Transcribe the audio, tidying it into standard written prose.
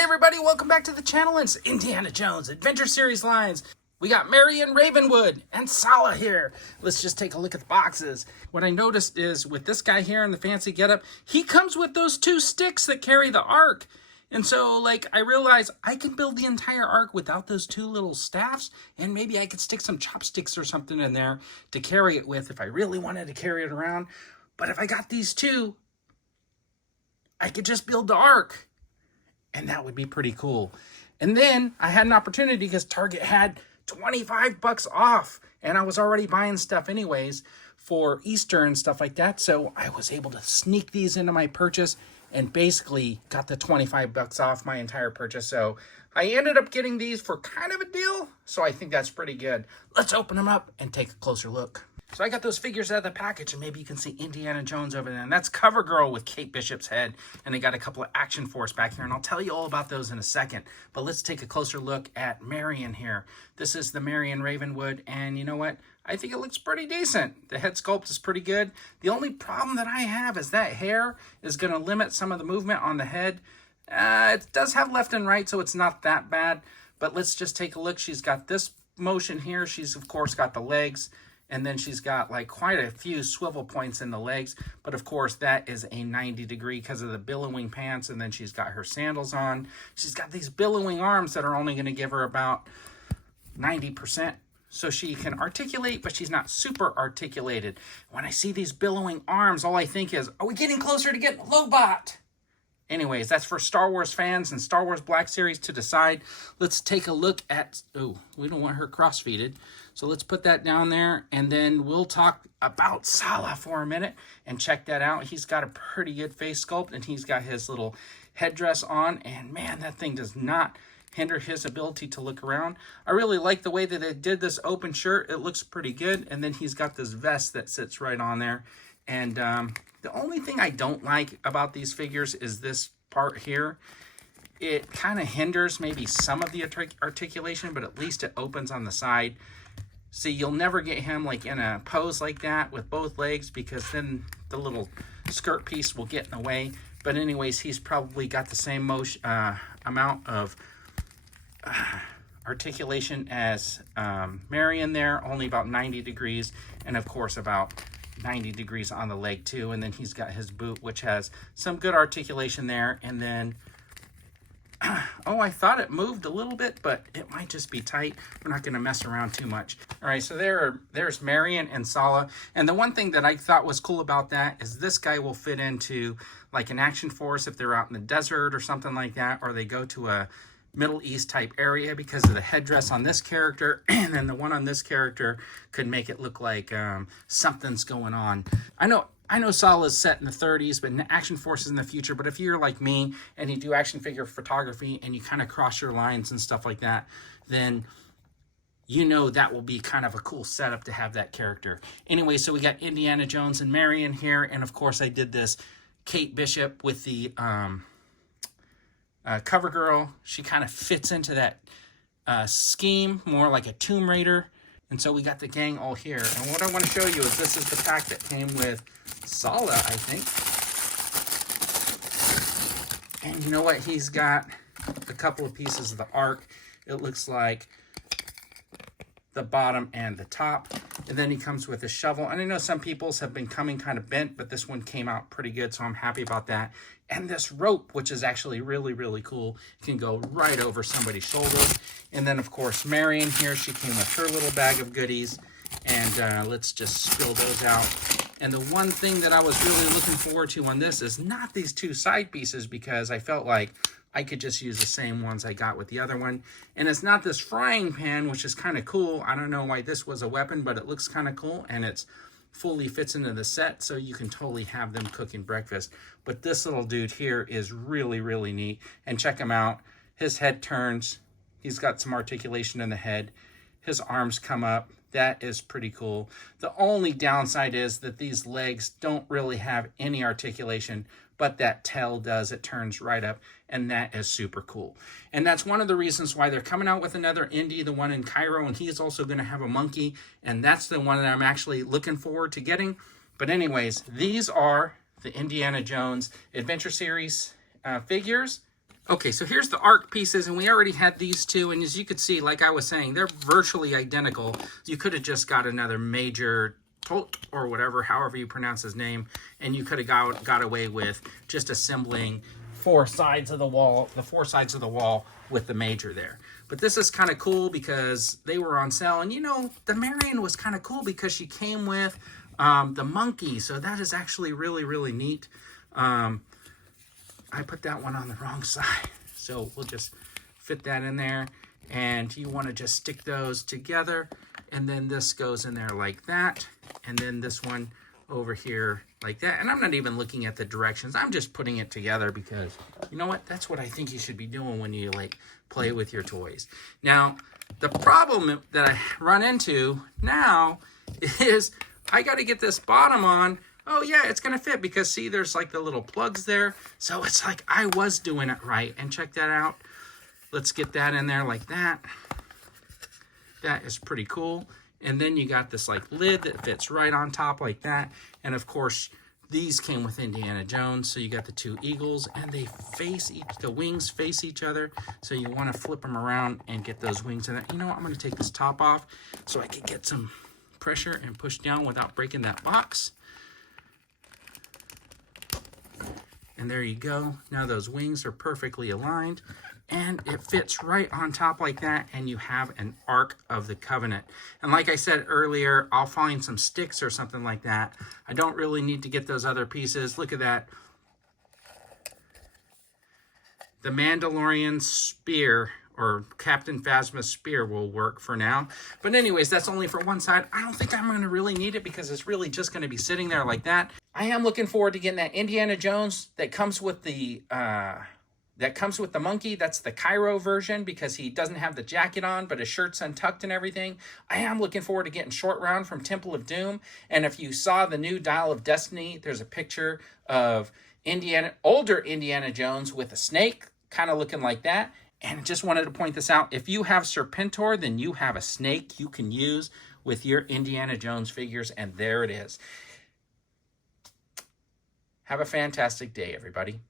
Hey everybody, welcome back to the channel. It's Indiana Jones Adventure Series lines. We got Marion Ravenwood and Sallah here. Let's just take a look at the boxes. What I noticed is with this guy here in the fancy getup, he comes with those two sticks that carry the arc. And so, I realized I can build the entire arc without those two little staffs, and maybe I could stick some chopsticks or something in there to carry it with if I really wanted to carry it around. But if I got these two, I could just build the arc. And that would be pretty cool. And then I had an opportunity because Target had 25 bucks off. And I was already buying stuff anyways for Easter and stuff like that. So I was able to sneak these into my purchase and basically got the 25 bucks off my entire purchase. So I ended up getting these for kind of a deal. So I think that's pretty good. Let's open them up and take a closer look. So I got those figures out of the package, and maybe you can see Indiana Jones over there. And that's CoverGirl with Kate Bishop's head. And they got a couple of Action Force back here, and I'll tell you all about those in a second. But let's take a closer look at Marion here. This is the Marion Ravenwood, and you know what? I think it looks pretty decent. The head sculpt is pretty good. The only problem that I have is that hair is going to limit some of the movement on the head. It does have left and right, so it's not that bad. But let's just take a look. She's got this motion here. She's, of course, got the legs. And then she's got quite a few swivel points in the legs. But of course, that is a 90 degree because of the billowing pants. And then she's got her sandals on. She's got these billowing arms that are only going to give her about 90%. So she can articulate, but she's not super articulated. When I see these billowing arms, all I think is, are we getting closer to getting Lobot? Anyways, that's for Star Wars fans and Star Wars Black Series to decide. Let's take a look at... Oh, we don't want her cross-feeded. So let's put that down there, and then we'll talk about Sallah for a minute and check that out. He's got a pretty good face sculpt, and he's got his little headdress on, and man, that thing does not hinder his ability to look around. I really like the way that they did this open shirt. It looks pretty good, and then he's got this vest that sits right on there. And the only thing I don't like about these figures is this part here. It kind of hinders maybe some of the articulation, but at least it opens on the side. See, you'll never get him in a pose like that with both legs because then the little skirt piece will get in the way. But anyways, he's probably got the same motion, amount of articulation as Marion there, only about 90 degrees. And of course, about 90 degrees on the leg too. And then he's got his boot, which has some good articulation there. And then... oh, I thought it moved a little bit, but it might just be tight. We're not going to mess around too much. All right, so there's Marion and Sallah. And the one thing that I thought was cool about that is this guy will fit into an Action Force if they're out in the desert or something like that, or they go to a Middle East type area because of the headdress on this character, and then the one on this character could make it look like something's going on. I know Sallah is set in the 30s, but Action Force is in the future. But if you're like me and you do action figure photography and you kind of cross your lines and stuff like that, then you know that will be kind of a cool setup to have that character. Anyway, so we got Indiana Jones and Marion here. And of course, I did this Kate Bishop with the CoverGirl. She kind of fits into that scheme, more like a Tomb Raider. And so we got the gang all here. And what I want to show you is this is the pack that came with Sallah, I think. And you know what? He's got a couple of pieces of the arc. It looks like the bottom and the top. And then he comes with a shovel. And I know some people's have been coming kind of bent, but this one came out pretty good, so I'm happy about that. And this rope, which is actually really, really cool, can go right over somebody's shoulders. And then, of course, Marion here, she came with her little bag of goodies. And let's just spill those out. And the one thing that I was really looking forward to on this is not these two side pieces, because I felt like I could just use the same ones I got with the other one. And it's not this frying pan, which is kind of cool. I don't know why this was a weapon, but it looks kind of cool. And it's fully fits into the set, so you can totally have them cooking breakfast. But this little dude here is really, really neat. And check him out. His head turns. He's got some articulation in the head. His arms come up. That is pretty cool. The only downside is that these legs don't really have any articulation, but that tail does. It turns right up, and that is super cool. And that's one of the reasons why they're coming out with another Indy, the one in Cairo, and he's also going to have a monkey, and that's the one that I'm actually looking forward to getting. But anyways, these are the Indiana Jones Adventure Series figures. Okay, so here's the arc pieces, and we already had these two, and as you could see, like I was saying, they're virtually identical. You could have just got another Major Tolt, or whatever, however you pronounce his name, and you could have got away with just assembling the four sides of the wall with the Major there. But this is kind of cool because they were on sale, and you know, the Marion was kind of cool because she came with the monkey, so that is actually really, really neat. I put that one on the wrong side, so we'll just fit that in there, and you want to just stick those together, and then this goes in there like that, and then this one over here like that. And I'm not even looking at the directions, I'm just putting it together because, you know what, that's what I think you should be doing when you like play with your toys. Now, the problem that I run into now is I got to get this bottom on. Oh yeah, it's gonna fit because see, there's like the little plugs there. So it's like I was doing it right. And check that out. Let's get that in there like that. That is pretty cool. And then you got this like lid that fits right on top like that. And of course, these came with Indiana Jones. So you got the two eagles, and they the wings face each other. So you want to flip them around and get those wings in there. You know what? I'm gonna take this top off so I can get some pressure and push down without breaking that box. And there you go. Now those wings are perfectly aligned, and it fits right on top like that, and you have an Ark of the Covenant. And like I said earlier, I'll find some sticks or something like that. I don't really need to get those other pieces. Look at that. The Mandalorian spear, or Captain Phasma's spear, will work for now. But anyways, that's only for one side. I don't think I'm going to really need it because it's really just going to be sitting there like that. I am looking forward to getting that Indiana Jones that comes with the monkey. That's the Cairo version because he doesn't have the jacket on, but his shirt's untucked and everything. I am looking forward to getting Short Round from Temple of Doom. And if you saw the new Dial of Destiny, there's a picture of older Indiana Jones with a snake, kind of looking like that. And just wanted to point this out. If you have Serpentor, then you have a snake you can use with your Indiana Jones figures. And there it is. Have a fantastic day, everybody.